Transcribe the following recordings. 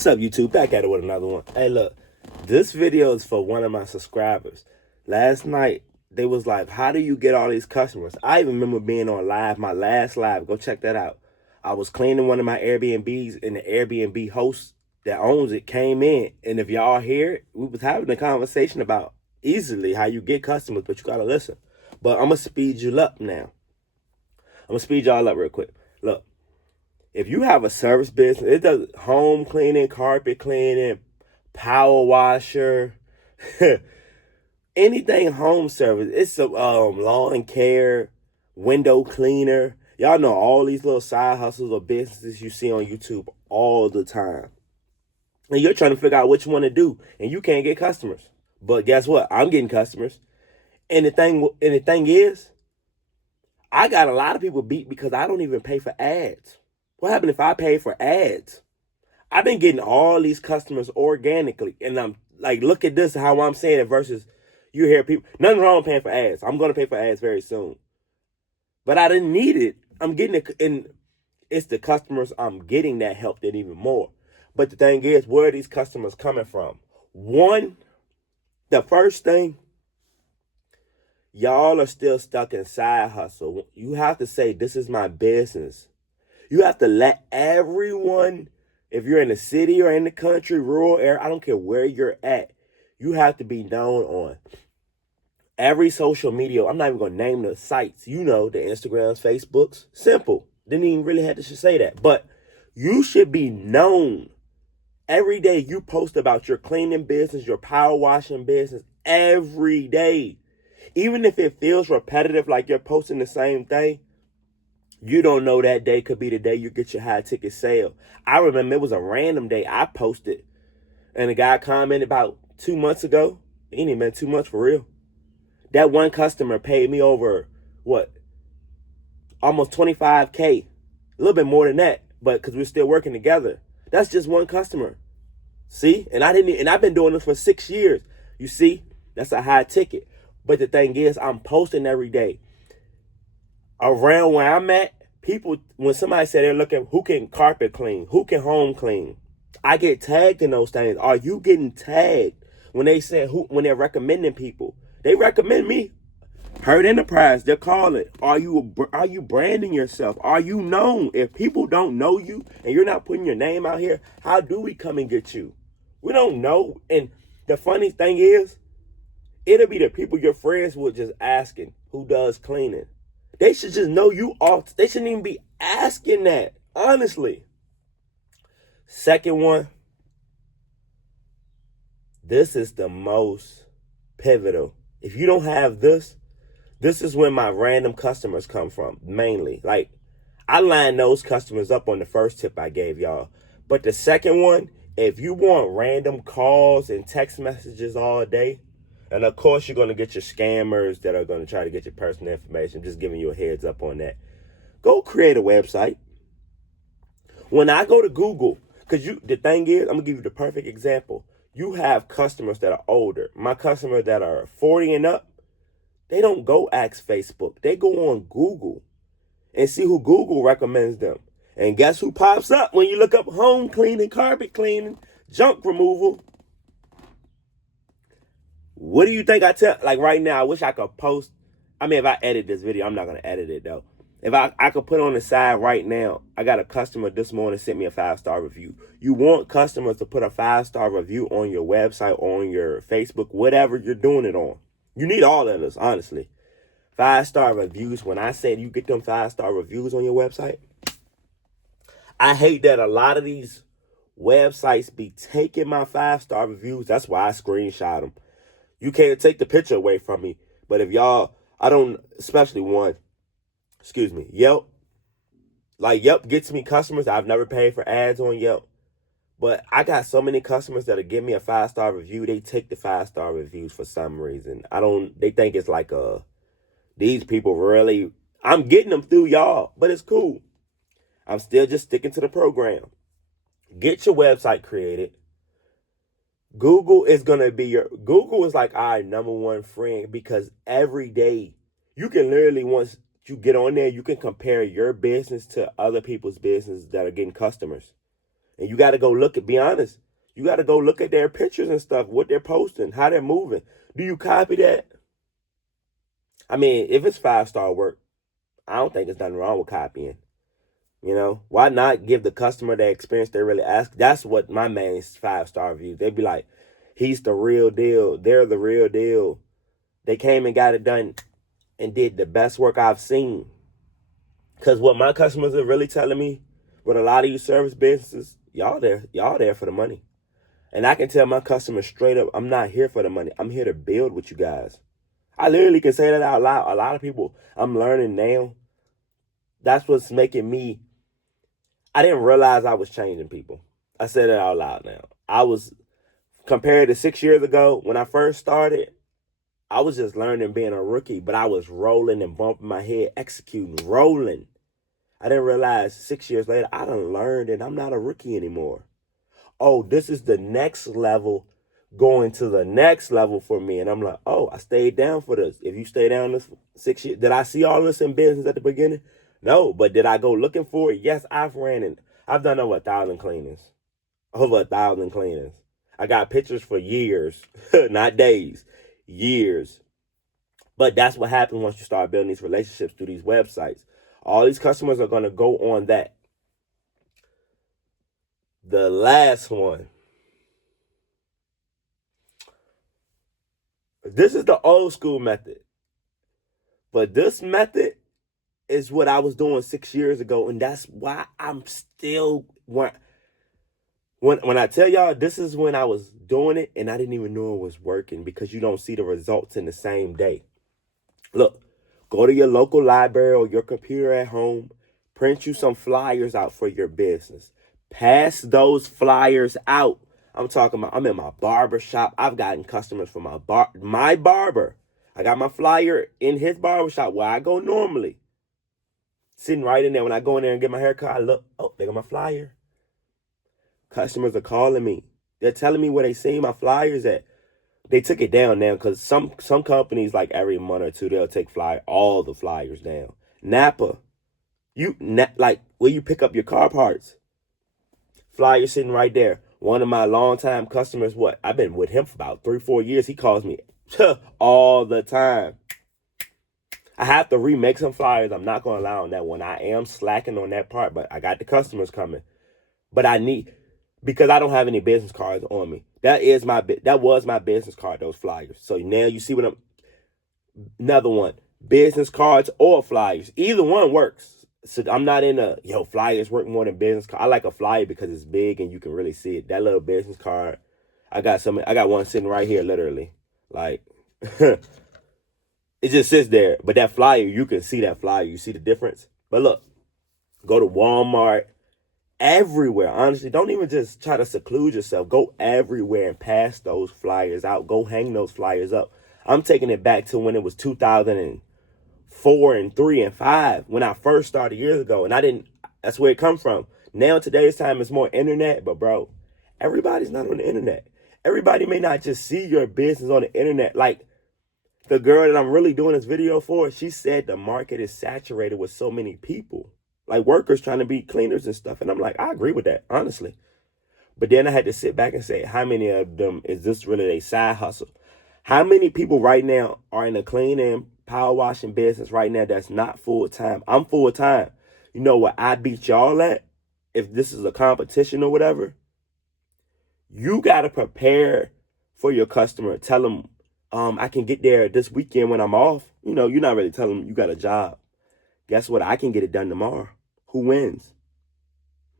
What's up, YouTube? Back at it with another one. Hey, look, this video is for one of my subscribers. Last night, they was like, how do you get all these customers? I even remember being on live, my last live. Go check that out. I was cleaning one of my Airbnbs, and the Airbnb host that owns it came in. And if y'all hear it, we was having a conversation about easily how you get customers, but you got to listen. But I'm going to speed you up now. I'm going to speed y'all up real quick. Look. If you have a service business, it does home cleaning, carpet cleaning, power washer, anything home service. It's a lawn care, window cleaner. Y'all know all these little side hustles or businesses you see on YouTube all the time. And you're trying to figure out which one to do, and you can't get customers. But guess what? I'm getting customers. And the thing is, I got a lot of people beat because I don't even pay for ads. What happened if I paid for ads? I've been getting all these customers organically. And I'm like, look at this, how I'm saying it versus you hear people. Nothing wrong with paying for ads. I'm going to pay for ads very soon. But I didn't need it. I'm getting it. And it's the customers I'm getting that helped it even more. But the thing is, where are these customers coming from? One, the first thing, y'all are still stuck in side hustle. You have to say, this is my business. You have to let everyone, if you're in the city or in the country, rural area, I don't care where you're at, you have to be known on every social media. I'm not even going to name the sites. You know, the Instagrams, Facebooks. Simple. Didn't even really have to say that. But you should be known. Every day you post about your cleaning business, your power washing business, every day. Even if it feels repetitive, like you're posting the same thing, you don't know that day could be the day you get your high ticket sale. I remember it was a random day I posted, and a guy commented about 2 months ago. It ain't even been 2 months for real. That one customer paid me over, almost $25K. A little bit more than that, but because we're still working together. That's just one customer. See? And I've been doing this for 6 years. You see? That's a high ticket. But the thing is, I'm posting every day. Around where I'm at, people, when somebody say they're looking, who can carpet clean, who can home clean, I get tagged in those things. Are you getting tagged when they say when they're recommending people? They recommend me. Hurt Enterprise, they're calling. Are you branding yourself? Are you known? If people don't know you and you're not putting your name out here, how do we come and get you? We don't know. And the funny thing is, it'll be the people your friends were just asking who does cleaning. They should just know you all. They shouldn't even be asking that, honestly. Second one, this is the most pivotal. If you don't have this is when my random customers come from, mainly. Like, I line those customers up on the first tip I gave y'all. But the second one, if you want random calls and text messages all day, and of course, you're going to get your scammers that are going to try to get your personal information. I'm just giving you a heads up on that. Go create a website. When I go to Google, because the thing is, I'm going to give you the perfect example. You have customers that are older. My customers that are 40 and up, they don't go ask Facebook. They go on Google and see who Google recommends them. And guess who pops up when you look up home cleaning, carpet cleaning, junk removal? What do you think I tell? Like right now, I wish I could post. I mean, if I edit this video, I'm not going to edit it though. If I could put on the side right now, I got a customer this morning sent me a 5-star review. You want customers to put a 5-star review on your website, on your Facebook, whatever you're doing it on. You need all of this, honestly. 5-star reviews. When I said you get them 5-star reviews on your website, I hate that a lot of these websites be taking my 5-star reviews. That's why I screenshot them. You can't take the picture away from me. But if y'all, especially one, Yelp. Like Yelp gets me customers. I've never paid for ads on Yelp. But I got so many customers that'll give me a 5-star review. They take the 5-star reviews for some reason. They think it's like these people really, I'm getting them through y'all, but it's cool. I'm still just sticking to the program. Get your website created. Google is like our number one friend because every day you can literally, once you get on there, you can compare your business to other people's business that are getting customers. And you got to go look at, be honest, you got to go look at their pictures and stuff, what they're posting, how they're moving. Do you copy that? I mean, if it's 5-star work, I don't think there's nothing wrong with copying. You know, why not give the customer the experience they really ask? That's what my main 5-star reviews. They'd be like, he's the real deal. They're the real deal. They came and got it done and did the best work I've seen. Because what my customers are really telling me, with a lot of you service businesses, y'all there for the money. And I can tell my customers straight up, I'm not here for the money. I'm here to build with you guys. I literally can say that out loud. A lot of people, I'm learning now. That's what's making me, I didn't realize I was changing people. I said it out loud now. I was, compared to 6 years ago when I first started, I was just learning being a rookie, but I was rolling and bumping my head, executing, rolling. I didn't realize 6 years later, I done learned and I'm not a rookie anymore. Oh, this is the next level, going to the next level for me. And I'm like, oh, I stayed down for this. If you stay down this 6 years, did I see all this in business at the beginning? No, but did I go looking for it? Yes, I've done over 1,000 cleanings. Over 1,000 cleanings. I got pictures for years, not days, years. But that's what happens once you start building these relationships through these websites. All these customers are going to go on that. The last one. This is the old school method. But this method is what I was doing 6 years ago. And that's why I'm still, when I tell y'all, this is when I was doing it and I didn't even know it was working, because you don't see the results in the same day. Look, go to your local library or your computer at home, print you some flyers out for your business. Pass those flyers out. I'm talking about, I'm in my barber shop. I've gotten customers from my barber. I got my flyer in his barber shop where I go normally. Sitting right in there. When I go in there and get my hair cut, I look, oh, they got my flyer. Customers are calling me. They're telling me where they seen my flyers at. They took it down now, because some companies, like every month or two, they'll take all the flyers down. Napa, like where you pick up your car parts. Flyer sitting right there. One of my longtime customers, I've been with him for about 3-4 years. He calls me all the time. I have to remake some flyers. I'm not going to lie on that one. I am slacking on that part, but I got the customers coming. But because I don't have any business cards on me. That was my business card, those flyers. So now you see another one, business cards or flyers. Either one works. So I'm not flyers work more than business cards. I like a flyer because it's big and you can really see it. That little business card, I got one sitting right here, literally. Like, it just sits there. But that flyer, you can see that flyer. You see the difference? But look, go to Walmart, everywhere. Honestly, don't even just try to seclude yourself. Go everywhere and pass those flyers out. Go hang those flyers up. I'm taking it back to when it was 2004 and 3 and 5, when I first started years ago. And that's where it comes from. Now, today's time, is more internet. But bro, everybody's not on the internet. Everybody may not just see your business on the internet. Like the girl that I'm really doing this video for, she said the market is saturated with so many people. Like workers trying to be cleaners and stuff. And I'm like, I agree with that, honestly. But then I had to sit back and say, how many of them is this really a side hustle? How many people right now are in the cleaning, power washing business right now that's not full time? I'm full time. You know what I beat y'all at? If this is a competition or whatever, you got to prepare for your customer. Tell them, I can get there this weekend when I'm off. You know, you're not really telling them you got a job. Guess what? I can get it done tomorrow. Who wins?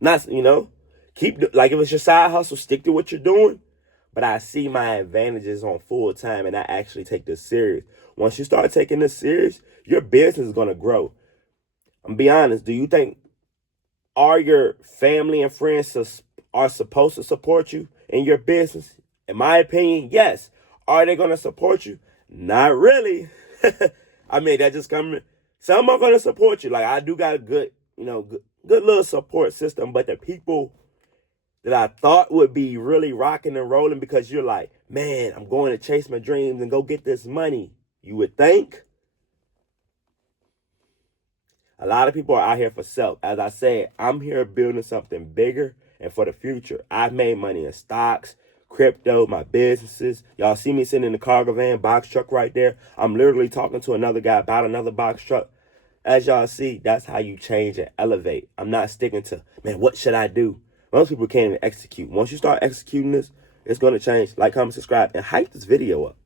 Not, like if it's your side hustle, stick to what you're doing. But I see my advantages on full time, and I actually take this serious. Once you start taking this serious, your business is going to grow. I'm be honest. Do you think are your family and friends are supposed to support you in your business? In my opinion, yes. Are they going to support you? Not really. I mean, that just coming. Some are going to support you. Like I do got a good little support system. But the people that I thought would be really rocking and rolling because you're like, man, I'm going to chase my dreams and go get this money. You would think. A lot of people are out here for self. As I said, I'm here building something bigger and for the future. I've made money in stocks, crypto, my businesses. Y'all see me sitting in the cargo van, box truck right there. I'm literally talking to another guy about another box truck. As y'all see, that's how you change and elevate. I'm not sticking to, man, what should I do? Most people can't even execute. Once you start executing this, it's going to change. Like, comment, subscribe, and hype this video up.